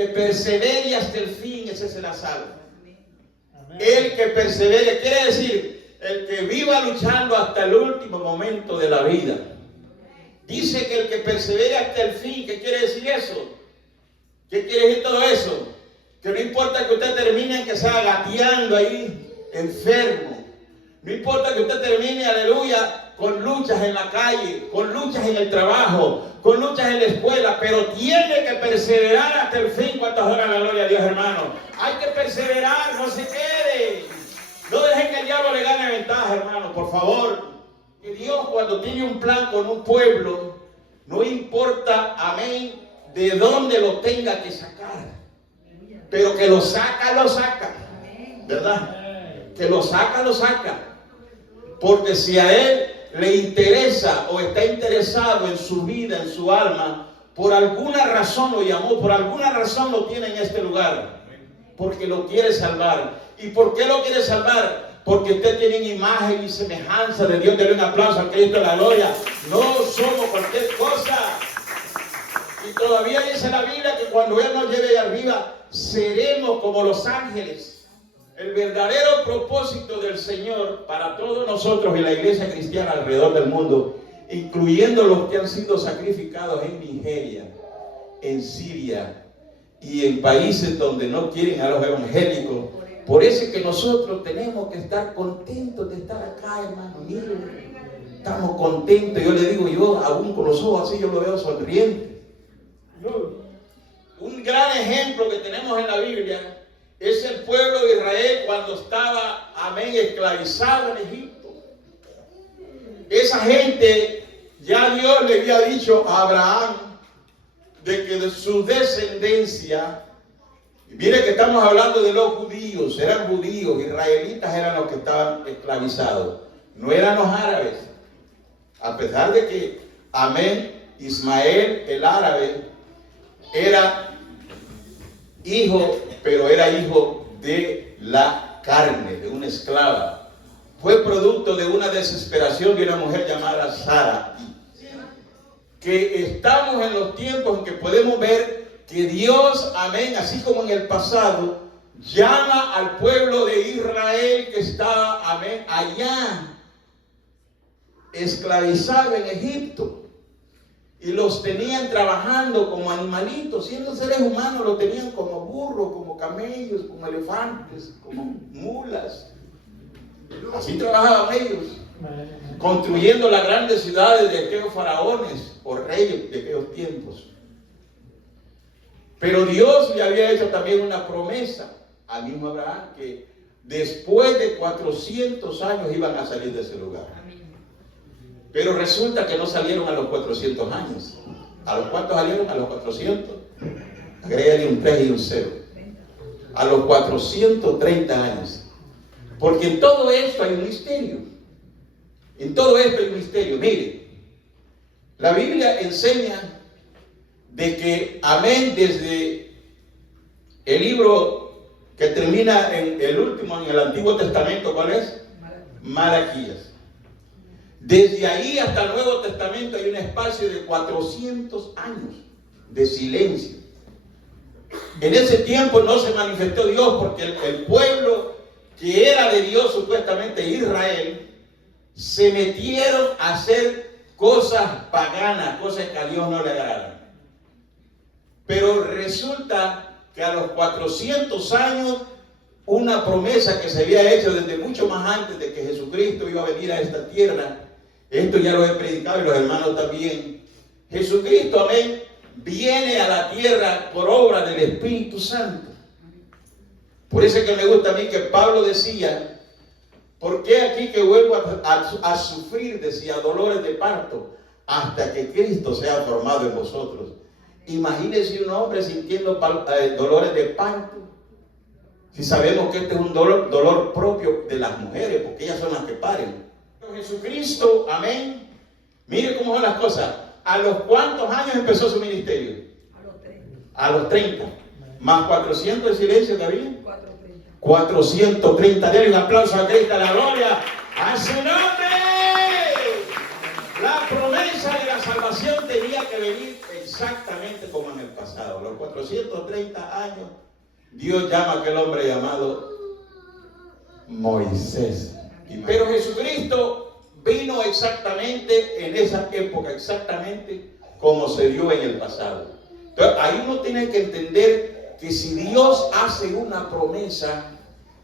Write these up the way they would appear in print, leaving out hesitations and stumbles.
que persevere hasta el fin, ese será salvo. El que persevere, quiere decir, el que viva luchando hasta el último momento de la vida. Dice que el que persevere hasta el fin. ¿Qué quiere decir eso? ¿Qué quiere decir todo eso? Que no importa que usted termine que sea gateando ahí, enfermo. No importa que usted termine, aleluya, con luchas en la calle, con luchas en el trabajo, con luchas en la escuela, pero tiene que perseverar hasta el fin. ¿Cuántas horas la gloria a Dios, hermano? Hay que perseverar, no se quede. No dejen que el diablo le gane ventaja, hermano, por favor. Que Dios, cuando tiene un plan con un pueblo, no importa, amén, de dónde lo tenga que sacar, pero que lo saca, ¿verdad? Que lo saca, porque si a él le interesa o está interesado en su vida, en su alma, por alguna razón lo llamó, por alguna razón lo tiene en este lugar, porque lo quiere salvar. ¿Y por qué lo quiere salvar? Porque usted tiene imagen y semejanza de Dios. Denle un aplauso a Cristo de la gloria. No somos cualquier cosa. Y todavía dice la Biblia que cuando Él nos lleve arriba, seremos como los ángeles. El verdadero propósito del Señor para todos nosotros y la iglesia cristiana alrededor del mundo, incluyendo los que han sido sacrificados en Nigeria, en Siria y en países donde no quieren a los evangélicos. Por eso es que nosotros tenemos que estar contentos de estar acá, hermano. Miren, estamos contentos. Yo le digo, yo aún con los ojos así, yo lo veo sonriente. Un gran ejemplo que tenemos en la Biblia es el pueblo de Israel cuando estaba, amén, esclavizado en Egipto. Esa gente, ya Dios le había dicho a Abraham de que de su descendencia, mire que estamos hablando de los judíos, eran judíos, israelitas eran los que estaban esclavizados, no eran los árabes. A pesar de que, amén, Ismael el árabe era hijo, pero era hijo de la carne, de una esclava. Fue producto de una desesperación de una mujer llamada Sara. Que estamos en los tiempos en que podemos ver que Dios, amén, así como en el pasado, llama al pueblo de Israel que estaba, amén, allá, esclavizado en Egipto. Y los tenían trabajando como animalitos, siendo seres humanos, los tenían como burros, como camellos, como elefantes, como mulas. Así trabajaban ellos, construyendo las grandes ciudades de aquellos faraones o reyes de aquellos tiempos. Pero Dios le había hecho también una promesa al mismo Abraham, que después de 400 años iban a salir de ese lugar. Pero resulta que no salieron a los 400 años. ¿A los cuántos salieron? A los 400. Agrégale un 3 y un 0. A los 430 años. Porque en todo esto hay un misterio. En todo esto hay un misterio. Mire, la Biblia enseña de que, amén, desde el libro que termina en el último, en el Antiguo Testamento, ¿cuál es? Malaquías. Desde ahí hasta el Nuevo Testamento hay un espacio de 400 años de silencio. En ese tiempo no se manifestó Dios porque el pueblo que era de Dios, supuestamente Israel, se metieron a hacer cosas paganas, cosas que a Dios no le agradan. Pero resulta que a los 400 años, una promesa que se había hecho desde mucho más antes de que Jesucristo iba a venir a esta tierra, esto ya lo he predicado y los hermanos también. Jesucristo, amén, viene a la tierra por obra del Espíritu Santo. Por eso es que me gusta a mí que Pablo decía, ¿por qué aquí que vuelvo a sufrir, decía, dolores de parto, hasta que Cristo sea formado en vosotros? Imagínese un hombre sintiendo dolores de parto. Si sabemos que este es un dolor propio de las mujeres, porque ellas son las que paren. Pero Jesucristo, amén, mire cómo son las cosas. ¿A los cuántos años empezó su ministerio? A los 30. A los 30. Más 400 de silencio que había. 430. Denle un aplauso a Cristo, a la gloria, a su nombre. La promesa de la salvación tenía que venir en exactamente como en el pasado. A los 430 años, Dios llama a aquel hombre llamado Moisés. Pero Jesucristo vino exactamente en esa época, exactamente como se dio en el pasado. Entonces, ahí uno tiene que entender que si Dios hace una promesa,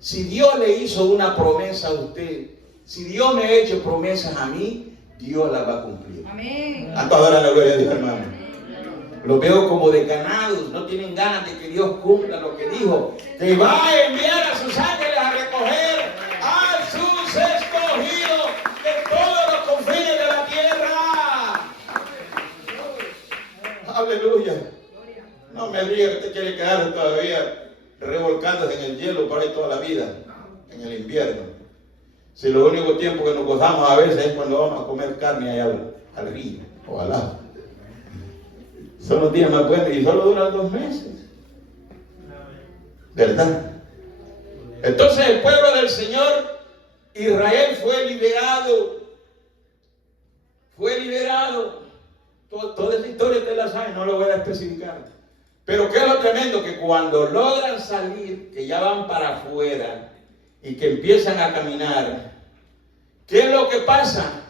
si Dios le hizo una promesa a usted, si Dios me ha hecho promesas a mí, Dios las va a cumplir. Amén. ¿Cuánto adoran la gloria de Dios, hermano? Los veo como desganados, no tienen ganas de que Dios cumpla lo que dijo, que va a enviar a sus ángeles a recoger a sus escogidos de todos los confines de la tierra. Aleluya. No me diga que usted quiere quedarse todavía revolcándose en el hielo por ahí toda la vida, en el invierno. Si los únicos tiempos que nos gozamos a veces es cuando vamos a comer carne allá al río o al agua. Son los días más buenos y solo duran 2 meses. ¿Verdad? Entonces el pueblo del Señor, Israel, fue liberado. Fue liberado. Toda esa historia usted la sabe, no lo voy a especificar. Pero qué es lo tremendo, que cuando logran salir, que ya van para afuera y que empiezan a caminar, ¿qué es lo que pasa?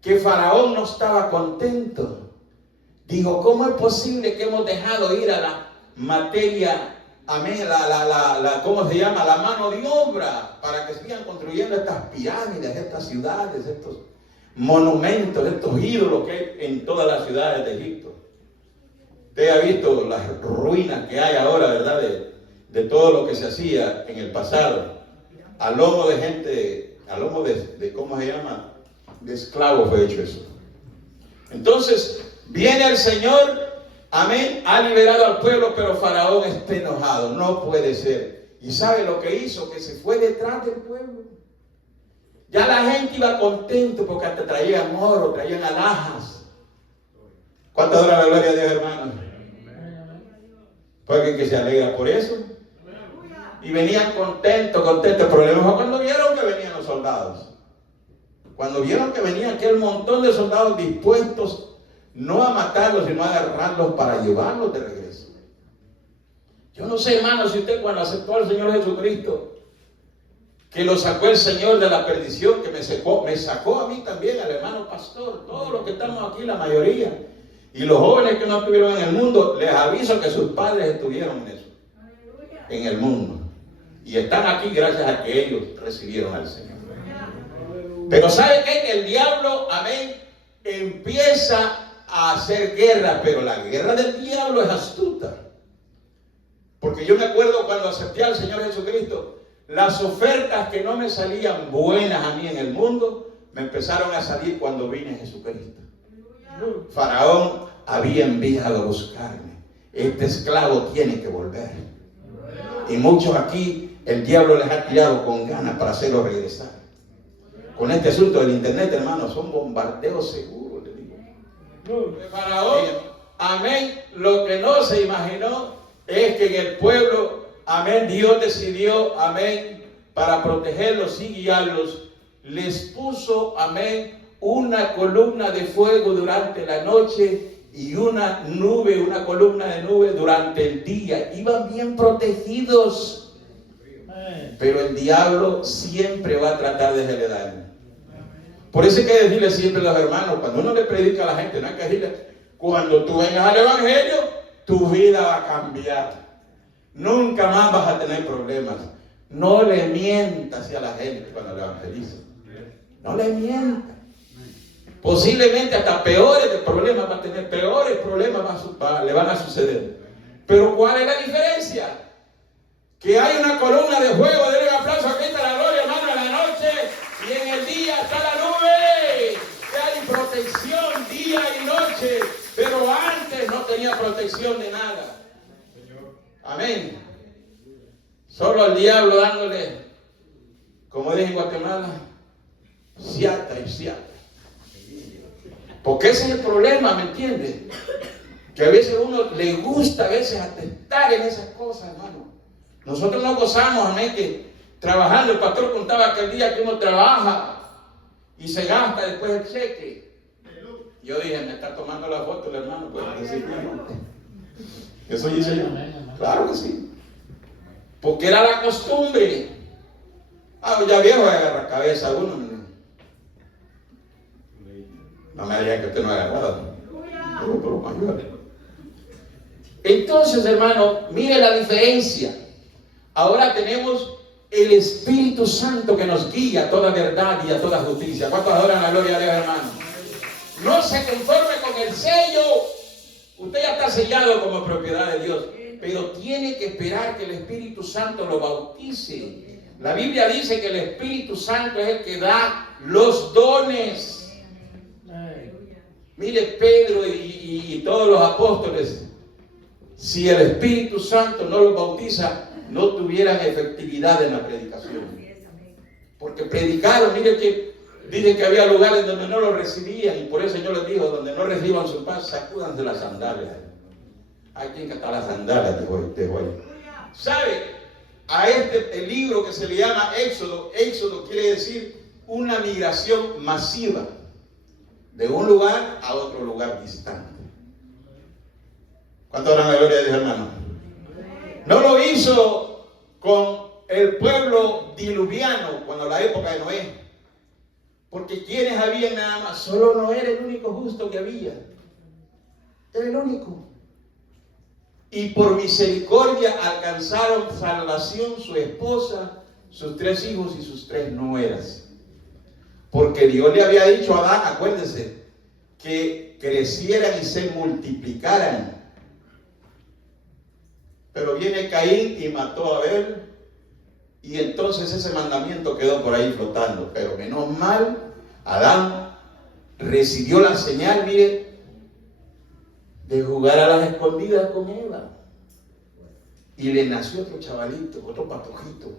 Que Faraón no estaba contento. Dijo, ¿cómo es posible que hemos dejado ir a la materia, amén, ¿cómo se llama? La mano de obra, para que sigan construyendo estas pirámides, estas ciudades, estos monumentos, estos ídolos que hay en todas las ciudades de Egipto? Usted ha visto las ruinas que hay ahora, ¿verdad? De todo lo que se hacía en el pasado. A lomo de gente, a lomo de ¿cómo se llama? De esclavos fue hecho eso. Entonces, viene el Señor, amén, ha liberado al pueblo, pero Faraón está enojado, no puede ser. ¿Y sabe lo que hizo? Que se fue detrás del pueblo. Ya la gente iba contento porque hasta traían oro, traían alhajas. ¿Cuánto adora la gloria de Dios, hermanos? Porque que se alegra por eso. Y venían contentos. El problema fue cuando vieron que venían los soldados. Cuando vieron que venía aquel montón de soldados dispuestos no a matarlos, sino a agarrarlos para llevarlos de regreso. Yo no sé, hermano, si usted cuando aceptó al Señor Jesucristo, que lo sacó el Señor de la perdición, que me sacó a mí también, al hermano pastor, todos los que estamos aquí, la mayoría, y los jóvenes que no estuvieron en el mundo, les aviso que sus padres estuvieron en eso, en el mundo, y están aquí gracias a que ellos recibieron al Señor. Pero ¿sabe qué? Que el diablo, amén, empieza a hacer guerra, pero la guerra del diablo es astuta. Porque yo me acuerdo cuando acepté al Señor Jesucristo, las ofertas que no me salían buenas a mí en el mundo, me empezaron a salir cuando vine a Jesucristo. Faraón había enviado a buscarme. Este esclavo tiene que volver. Y muchos aquí, el diablo les ha tirado con ganas para hacerlo regresar. Con este asunto del internet, hermanos, son bombardeos seguros, le digo. Faraón, amén, lo que no se imaginó es que en el pueblo, amén, Dios decidió, amén, para protegerlos y guiarlos, les puso, amén, una columna de fuego durante la noche y una columna de nube durante el día. Iban bien protegidos. Pero el diablo siempre va a tratar de hacerle daño. Por eso hay que decirle siempre a los hermanos, cuando uno le predica a la gente, no hay que decirle, cuando tú vengas al evangelio, tu vida va a cambiar. Nunca más vas a tener problemas. No le mientas a la gente cuando le evangelizas. No le mientas. Posiblemente hasta peores problemas va a tener, peores problemas le van a suceder. Pero ¿cuál es la diferencia? Que hay una columna de fuego, denle un aplauso, aquí está la gloria, hermano, en la noche, y en el día está la nube. Que hay protección día y noche, pero antes no tenía protección de nada. Amén. Solo al diablo dándole, como dije en Guatemala, ciata y ciata. Porque ese es el problema, ¿me entiendes? Que a veces uno le gusta a veces atestar en esas cosas, hermano. Nosotros nos gozamos, amén, que trabajando, el pastor contaba que el día que uno trabaja y se gasta después el cheque. Yo dije, me está tomando la foto el hermano, pues decir, eso hice yo. Claro que sí. Porque era la costumbre. Ya viejo agarra cabeza uno. No me digan que usted no ha agarrado. Pero mayor. Entonces, hermano, mire la diferencia. Ahora tenemos el Espíritu Santo que nos guía a toda verdad y a toda justicia. ¿Cuántos adoran la gloria de Dios, hermano? No se conforme con el sello. Usted ya está sellado como propiedad de Dios, pero tiene que esperar que el Espíritu Santo lo bautice. La Biblia dice que el Espíritu Santo es el que da los dones. Mire, Pedro y todos los apóstoles, si el Espíritu Santo no los bautiza, no tuvieran efectividad en la predicación. Porque predicaron, mire que dicen que había lugares donde no lo recibían, y por eso el Señor les dijo, donde no reciban su paz, sacúdanse las sandalias. Hay quien que está las sandalias de hoy. ¿Sabe? A el libro que se le llama Éxodo quiere decir una migración masiva de un lugar a otro lugar distante. ¿Cuánto harán la gloria de Dios, hermano? No lo hizo con el pueblo diluviano cuando la época de Noé, porque quienes habían nada más, solo Noé era el único justo que había, era el único. Y por misericordia alcanzaron salvación su esposa, sus 3 hijos y sus 3 nueras. Porque Dios le había dicho a Adán, acuérdense, que crecieran y se multiplicaran. Pero viene Caín y mató a Abel, y entonces ese mandamiento quedó por ahí flotando. Pero menos mal, Adán recibió la señal, mire, de jugar a las escondidas con Eva. Y le nació otro chavalito, otro patojito.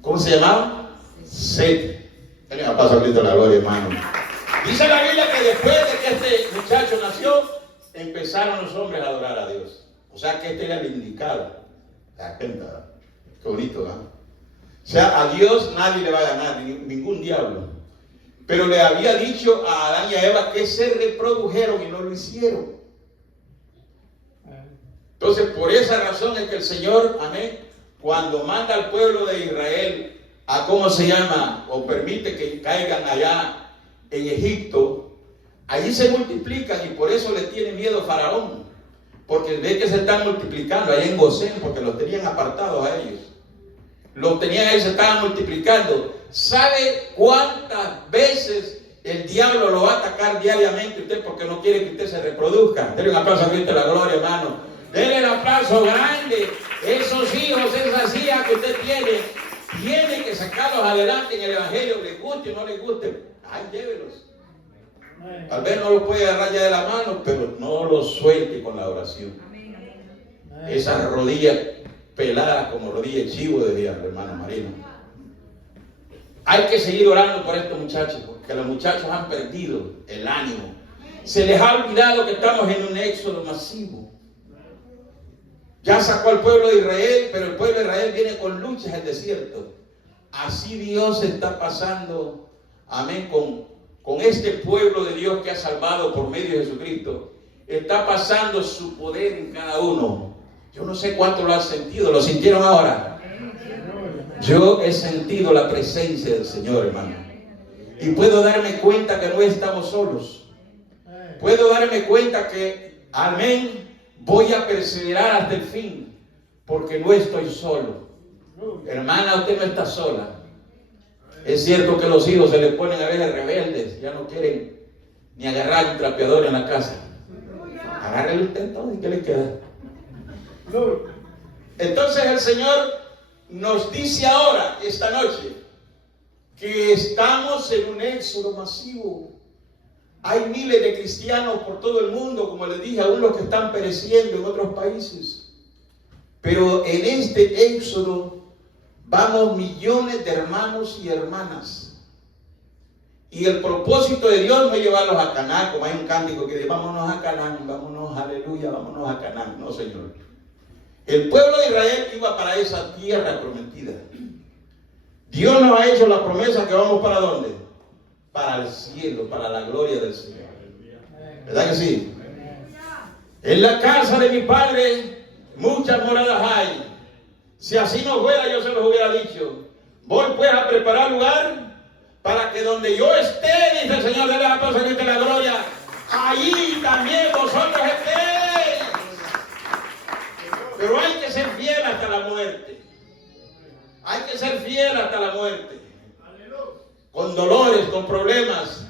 ¿Cómo se llamaba? Set. Tenía paso a Cristo la gloria, hermano. Dice la Biblia que después de que este muchacho nació, empezaron los hombres a adorar a Dios. O sea que este era el indicado. Qué bonito, ¿no? O sea, a Dios nadie le va a ganar, ningún diablo. Pero le había dicho a Adán y a Eva que se reprodujeron y no lo hicieron. Entonces, por esa razón es que el Señor, amén, cuando manda al pueblo de Israel a, ¿cómo se llama? O permite que caigan allá en Egipto, allí se multiplican y por eso le tiene miedo Faraón. Porque ve que se están multiplicando allá en Gosén, porque los tenían apartados a ellos. Los tenían ahí, se estaban multiplicando. ¿Sabe cuántas veces el diablo lo va a atacar diariamente a usted porque no quiere que usted se reproduzca? Denle un aplauso a Cristo de la gloria, hermano. Denle el aplauso grande. Esos hijos, esas hijas que usted tiene que sacarlos adelante en el evangelio, les guste o no les guste. Ay, llévelos. Tal vez no lo puede agarrar ya de la mano, pero no lo suelte con la oración. Esas rodillas peladas como rodillas de chivo, decía el hermano Marino. Hay que seguir orando por estos muchachos, porque los muchachos han perdido el ánimo. Se les ha olvidado que estamos en un éxodo masivo. Ya sacó al pueblo de Israel, pero el pueblo de Israel viene con luchas al desierto. Así Dios está pasando, amén, con este pueblo de Dios que ha salvado por medio de Jesucristo. Está pasando su poder en cada uno. Yo no sé cuánto lo han sentido. ¿Lo sintieron ahora? Yo he sentido la presencia del Señor, hermano. Y puedo darme cuenta que no estamos solos. Puedo darme cuenta que, amén, voy a perseverar hasta el fin, porque no estoy solo. Hermana, usted no está sola. Es cierto que los hijos se les ponen a ver rebeldes, ya no quieren ni agarrar un trapeador en la casa. Agárrele usted todo y ¿qué le queda? Entonces el Señor nos dice ahora, esta noche, que estamos en un éxodo masivo. Hay miles de cristianos por todo el mundo, como les dije, aún los que están pereciendo en otros países. Pero en este éxodo vamos millones de hermanos y hermanas. Y el propósito de Dios no es llevarlos a Canaán, como hay un cántico que dice, vámonos a Canaán, vámonos, aleluya, vámonos a Canaán. No, Señor. El pueblo de Israel iba para esa tierra prometida. Dios nos ha hecho la promesa que vamos para ¿dónde? Para el cielo, para la gloria del Señor. ¿Verdad que sí? En la casa de mi padre muchas moradas hay. Si así no fuera, yo se los hubiera dicho. Voy pues a preparar lugar para que donde yo esté, dice el Señor, debe a todos de la gloria, allí también vosotros estéis. Pero hay que ser fiel hasta la muerte. Hay que ser fiel hasta la muerte. Con dolores, con problemas,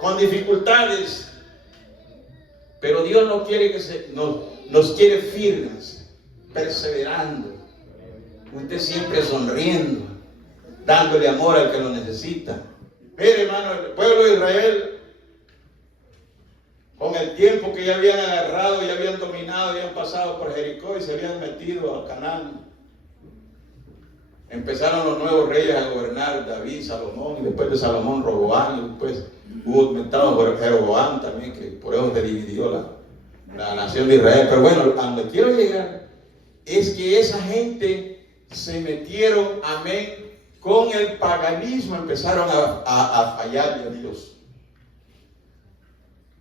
con dificultades. Pero Dios no quiere que nos quiere firmes, perseverando. Usted siempre sonriendo, dándole amor al que lo necesita. Mire, hermano, el pueblo de Israel, con el tiempo que ya habían agarrado, ya habían dominado, ya habían pasado por Jericó y se habían metido a Canaán. Empezaron los nuevos reyes a gobernar, David, Salomón, y después de Salomón, Roboam, y después hubo aumentado por Jeroboam también, que por eso se dividió la nación de Israel. Pero bueno, a donde quiero llegar es que esa gente se metieron, amén, con el paganismo, empezaron a fallarle a Dios.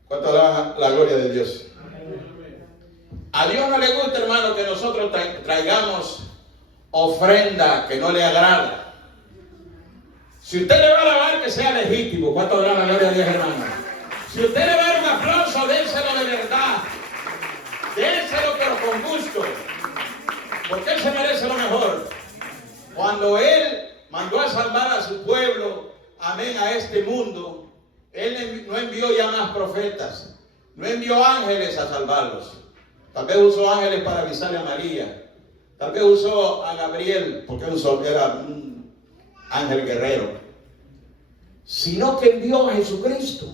¿Cuánto alaban la gloria de Dios? A Dios no le gusta, hermano, que nosotros traigamos ofrenda que no le agrada. Si usted le va a alabar, que sea legítimo. ¿Cuánto alaban la gloria de Dios, hermano? Si usted le va a dar un aplauso, dénselo de verdad. Dénselo, pero con gusto. Porque Él se merece lo mejor. Cuando Él mandó a salvar a su pueblo, amén, a este mundo, Él no envió ya más profetas, no envió ángeles a salvarlos. Tal vez usó ángeles para avisarle a María. Tal vez usó a Gabriel, porque era un ángel guerrero. Sino que envió a Jesucristo.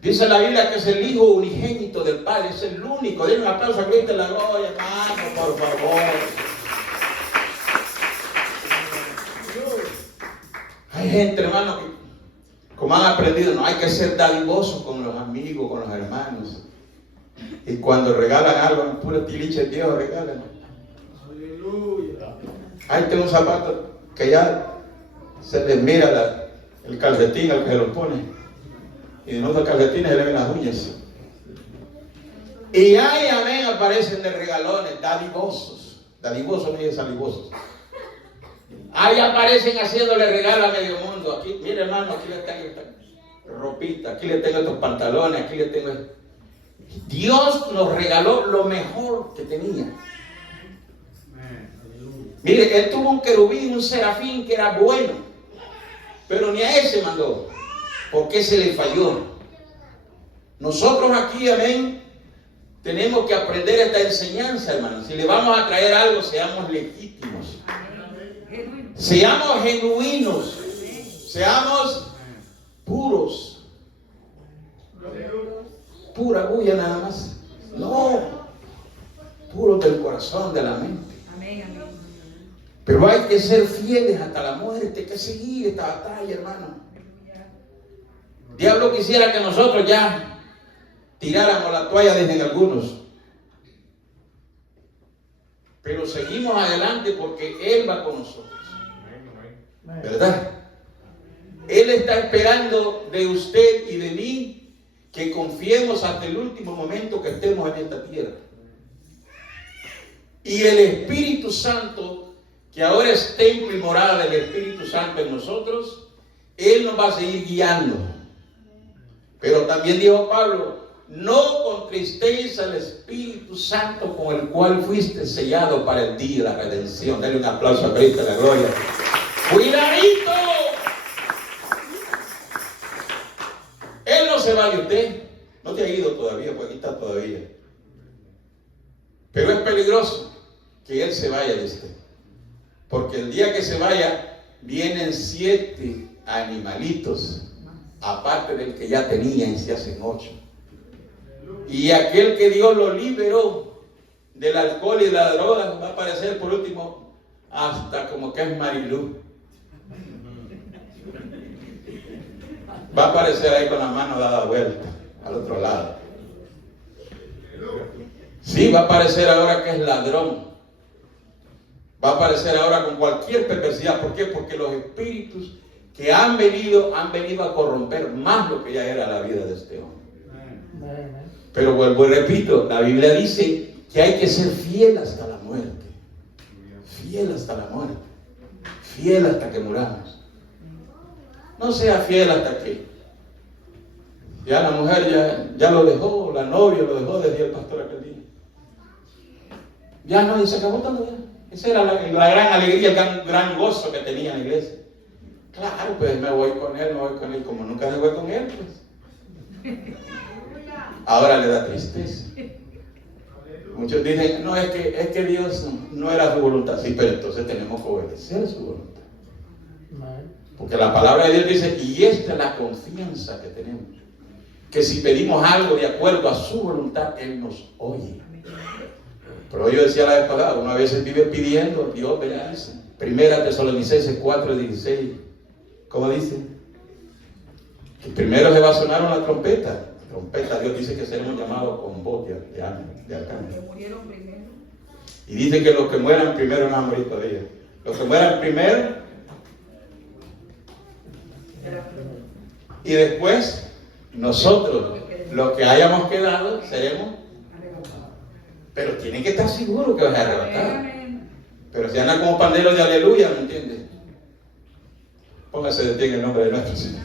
Dice la Biblia que es el Hijo unigénito del Padre, es el único. Denle un aplauso a Cristo en la gloria, hermano, por favor. Hay gente, hermano, que como han aprendido, no hay que ser dadivosos con los amigos, con los hermanos. Y cuando regalan algo, puro tiliche Dios regalan. Ahí tengo un zapato que ya se les mira el calcetín al que se lo pone. Y en otros calcetines se le ven las uñas. Y ahí, amén, aparecen de regalones, dadivosos. Dadivosos no es salivosos. Ahí aparecen haciéndole regalo a medio mundo. Aquí, mire, hermano, aquí le tengo esta ropita, aquí le tengo estos pantalones, aquí le tengo esto. Dios nos regaló lo mejor que tenía. Mire, Él tuvo un querubín, un serafín que era bueno, pero ni a ese mandó, porque se le falló. Nosotros aquí, amén, tenemos que aprender esta enseñanza, hermano. Si le vamos a traer algo, seamos legítimos, seamos genuinos, seamos puros. Pura bulla nada más. No, puros del corazón, de la mente. Pero hay que ser fieles hasta la muerte, hay que seguir esta batalla, hermano. Diablo quisiera que nosotros ya tiráramos la toalla, dicen algunos. Pero seguimos adelante porque Él va con nosotros. ¿Verdad? Él está esperando de usted y de mí que confiemos hasta el último momento que estemos en esta tierra. Y el Espíritu Santo, que ahora es templo y morada del Espíritu Santo en nosotros, Él nos va a seguir guiando. Pero también dijo Pablo, no contristéis al Espíritu Santo con el cual fuiste sellado para el día de la redención. Dale un aplauso a Cristo de la gloria. ¡Cuidadito! Él no se va de usted. No te ha ido todavía, pues aquí está todavía. Pero es peligroso que Él se vaya de usted. Porque el día que se vaya, vienen 7 animalitos, aparte del que ya tenía, y se hacen 8. Y aquel que Dios lo liberó del alcohol y de la droga, va a aparecer por último, hasta como que es Marilú. Va a aparecer ahí con la mano dada vuelta, al otro lado. Sí, va a aparecer ahora que es ladrón. Va a aparecer ahora con cualquier perversidad. ¿Por qué? Porque los espíritus que han venido a corromper más lo que ya era la vida de este hombre. Pero vuelvo y repito, la Biblia dice que hay que ser fiel hasta la muerte. Fiel hasta la muerte. Fiel hasta que muramos. No sea fiel hasta que ya la mujer ya lo dejó, la novia lo dejó, decía el pastor aquel día. Ya no, y se acabó todo ya. Esa era la gran alegría, el gran gozo que tenía en la iglesia. Claro, pues me voy con él. Como nunca me voy con él, pues. Ahora le da tristeza. Muchos dicen, no, es que Dios no era su voluntad. Sí, pero entonces tenemos que obedecer su voluntad. Porque la palabra de Dios dice, y esta es la confianza que tenemos. Que si pedimos algo de acuerdo a su voluntad, Él nos oye. Pero yo decía la vez pasada, una vez vive pidiendo, Dios bendice. Primera Tesalonicenses 4:16. ¿Cómo dice? Que primero se va a sonar una trompeta. Trompeta, Dios dice que seremos llamados con voz de arcángel. Y dice que los que mueran primero no han morir todavía. Los que mueran primero. Y después, nosotros, los que hayamos quedado, seremos. Pero tienen que estar seguros que vas a arrebatar. Pero si andan como panderos de aleluya, ¿me entiendes? Póngase de pie en el nombre de nuestro Señor.